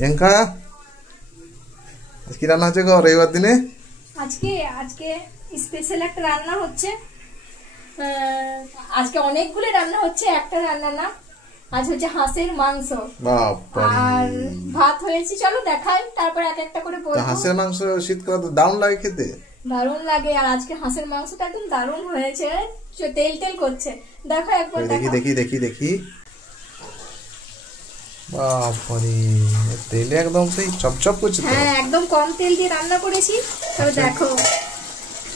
প্রিয়াঙ্কা আজকে রান্না হচ্ছে গো রবিবার দিনে? আজকে আজকে স্পেশাল একটা রান্না হচ্ছে। আজকে অনেকগুলো রান্না হচ্ছে, একটা রান্না না। আজ হচ্ছে হাঁসের মাংস আর ভাত হয়েছে। চলো দেখাই, তারপর এক একটা করে বলবো। হাঁসের মাংস শীতকালে তো দারুণ লাগে খেতে। দারুণ লাগে। আর আজকে হাঁসের মাংসটা একদম দারুণ হয়েছে, তেল তেল করছে। দেখো একবার, দেখি দেখি দেখি দেখি। বাপরে, তেলে একদম সেই চপচপ করছে। হ্যাঁ, একদম কম তেল দিয়ে রান্না করেছি। তবে দেখো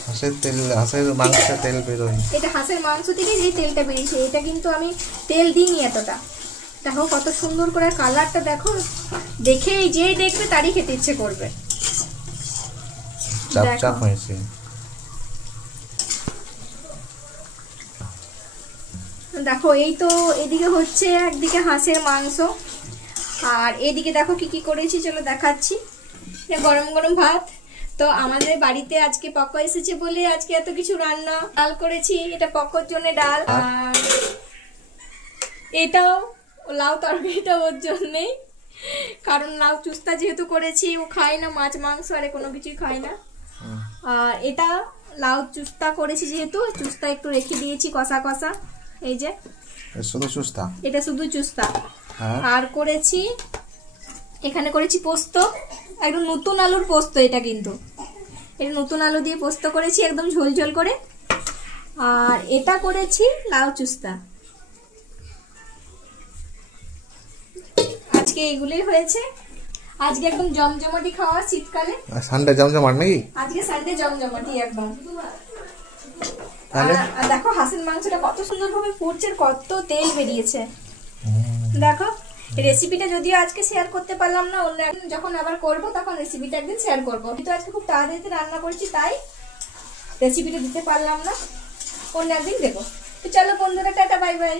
হাঁসের তেল, হাঁসের মাংসে তেল বেরোয়। এটা হাঁসের মাংস থেকে যে তেলটা বেরিয়েছে, এটা কিন্তু আমি তেল দিইনি এতটা। দেখো কত সুন্দর করে কালারটা দেখো, দেখেই যে দেখবে তারই খেতে ইচ্ছে করবে। চাপ হয়েছে। দেখো এই তো এদিকে হচ্ছে একদিকে হাঁসের মাংস, আর এদিকে দেখো কি কি করেছি চলো দেখাচ্ছি। গরম গরম ভাত। তো আমাদের বাড়িতে আজকে পক্ক এসেছে বলে আজকে এত কিছু রান্না। ডাল করেছি, এটা পক্কর জন্য ডাল। আর এটাও লাউ তরকারিটা ওর জন্যেই, কারণ লাউ চুস্তা যেহেতু করেছি, ও খায় না মাছ মাংস আর কোনো কিছুই খায় না। আর এটা লাউ চুস্তা করেছি যেহেতু, চুস্তা একটু রেখে দিয়েছি কষা কষা। এই যে শুধু চুস্তা, এটা শুধু চুস্তা। আর করেছি এখানে করেছি পোস্ত, একদম নতুন আলুর পোস্ত। এটা কিন্তু এটা নতুন আলু দিয়ে পোস্ত করেছি, একদম ঝোল ঝোল করে। আর এটা করেছি লাউ চুস্তা। আজকে এগুলোই হয়েছে। আজকে একদম জমজমাটি খাওয়া শীতকালে। সানডে জমজমাট নাকি? আজকে সানডে জমজমাটি একদম। আর দেখো হাঁসের মাংসটা কত সুন্দর ভাবে ফুটছে, কত তেল বেরিয়েছে। দেখো রেসিপিটা যদিও আজকে শেয়ার করতে পারলাম না, অন্য একদিন যখন আবার করবো তখন রেসিপিটা একদিন শেয়ার করবো। কিন্তু আজকে খুব তাড়াতাড়ি রান্না করেছি, তাই রেসিপিটা দিতে পারলাম না, অন্য একদিন দেবো। তো চলো বন্ধুরা, টাটা বাই বাই।